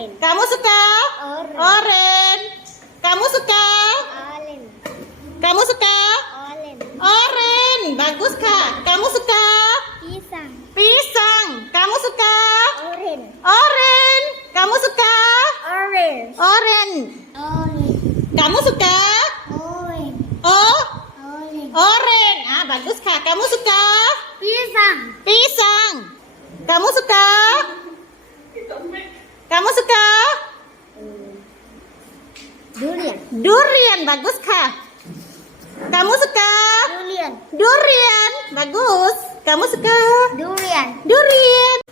Orange. Kamu suka? Orange. Orange. Kamu suka? Orange. Kamu suka? Orange. Orange. Bagus, Kak. Kamu suka? Pisang. Pisang. Kamu suka? Orange. Orange. Kamu suka? Orange. Orange. Orange. Kamu suka? Orange. Oh, Orange. orange. Ah, bagus, Kak. Kamu suka? Pisang. Pisang. Kamu suka? Kamu suka? Durian. Durian. Bagus, Kak. Kamu suka? Durian. Durian. Bagus. Kamu suka? Durian. Durian.